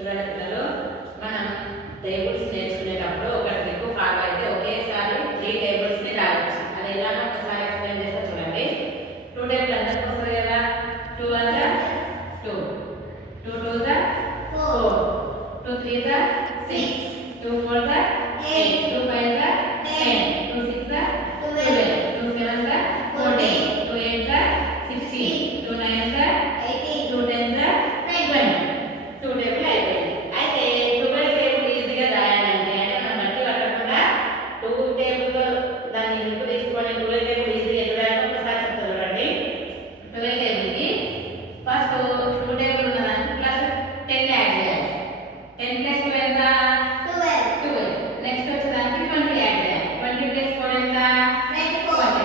చూడండి పిల్లలు, మనం టేబుల్స్ నేర్చుకునేటప్పుడు ఒక ట్రిక్ ఫాలో అయితే ఒకేసారి 3 టేబుల్స్ ని రాయొచ్చు. అది ఎలానో ఒకసారి ఎక్స్ప్లెయిన్ చేస్తా చూడండి. 2 టేబుల్ అందరికి వస్తుంది కదా. 2 1 జా 2, 2 2 జా 4, 2 3 జా 6, 2 4 జా 8, 2 5 జా 10, 2 6 జా 12, 2 7 జా 14, 2 8 జా 16, 2 9 జా 18, 2 10 జా 20. 2 టేబుల్ అయిపోయింది. అయితే 12 టేబుల్ ఈజీగా రాయాలంటే అంటే మనం మట్టి పట్టకుండా 2 టేబుల్ దాన్ని ఇంటికి తీసుకొని 12 టేబుల్ ఈజీగా ఎట్లా రాయాలో ఒకసారి చెప్తా చూడండి. 12 టేబుల్కి ఫస్ట్ 2 టేబుల్ ఉన్నదానికి ప్లస్ 10 యాడ్ చేయాలి. 10 ప్లస్ 2 ఎంత? 12. నెక్స్ట్ వచ్చేదానికి 20 యాడ్ చేయాలి. 20 ప్లస్ 4 ఎంత? 24.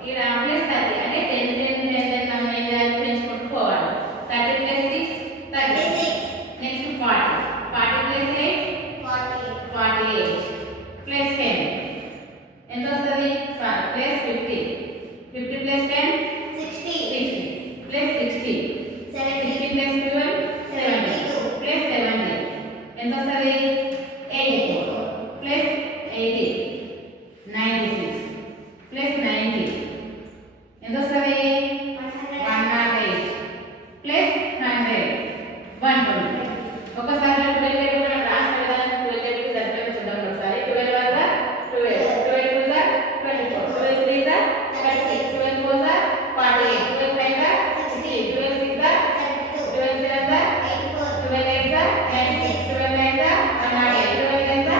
ఇక్కడ ప్లస్ 30 అంటే 10 10 10 10 మనం ఏం చేయాలి? పెంచుకుంటూ పోవాలి. 30 ప్లస్ 6 36. నెక్స్ట్ 40. 40 ప్లస్ 8 48 ప్లస్ 10 ఎంత వస్తుంది? Sorry plus 50. 50 plus 10 60 plus 60 60 plus 12 72 plus 70 ఎంత వస్తుంది? 84 ప్లస్ 80 96 ప్లస్ 90 ఎంత వస్తుంది? 108 ప్లస్ 100 120. ఒకసారి 12 టేబుల్ మనం రాసిన విధానం 12 టేబుల్ సరిగ్గా చూద్దాం ఒకసారి. 12 1 జా 12, 12 2 జా 24, 12 3 జా 36, 12 4 జా 48, 12 5 జా 60, 12 6 జా 12 7 జా 12 8 జా 96, 12 9 జా 108, 12 10 జా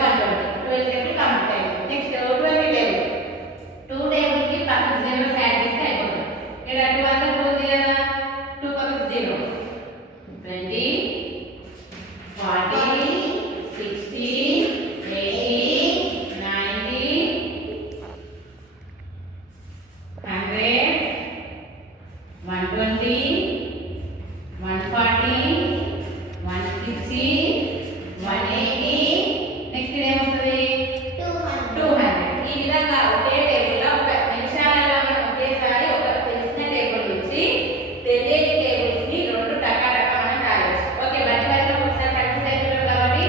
120. 12 టేబుల్ కంప్లీట్ అయింది. Next 20 table. 2 టేబుల్ కి పక్కన జీరోస్ యాడ్ చేస్తే అయిపోతుంది. ఇక్కడ 2 అంటే 2 ఉంది కదా, 2 పక్కన 0 20 40 60 80 90 100 120 140 160 180. నెక్స్ట్ ఏమొస్తుంది? 200. ఈ విధంగా ఒకే టేబుల్లో ఒక నిమిషాలలో మనం ఒకేసారి ఒక తెలిసిన టేబుల్ నుంచి తెలియని టేబుల్స్ ని 2 టకాటకా మనం రాయొచ్చు. ఓకే, బట్టి బట్టి ఒకసారి ప్రాక్టీస్ అయిపోయారు కాబట్టి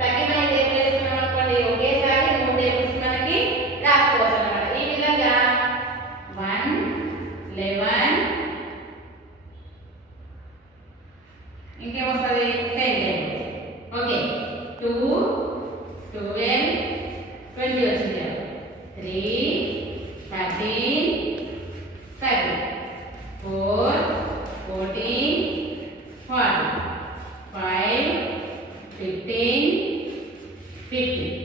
తగ్గిన టేబుల్ వేసుకున్నాం అనుకోండి ఒకేసారి 3 టేబుల్స్ మనకి రాసుకోవచ్చు అన్నమాట. ఈ విధంగా 1 11 ఇంకేమొస్తుంది? 10 టేబుల్. ఓకే, 2 12 20 వచ్చింది. 3 13 30 4 14 40 5 15 50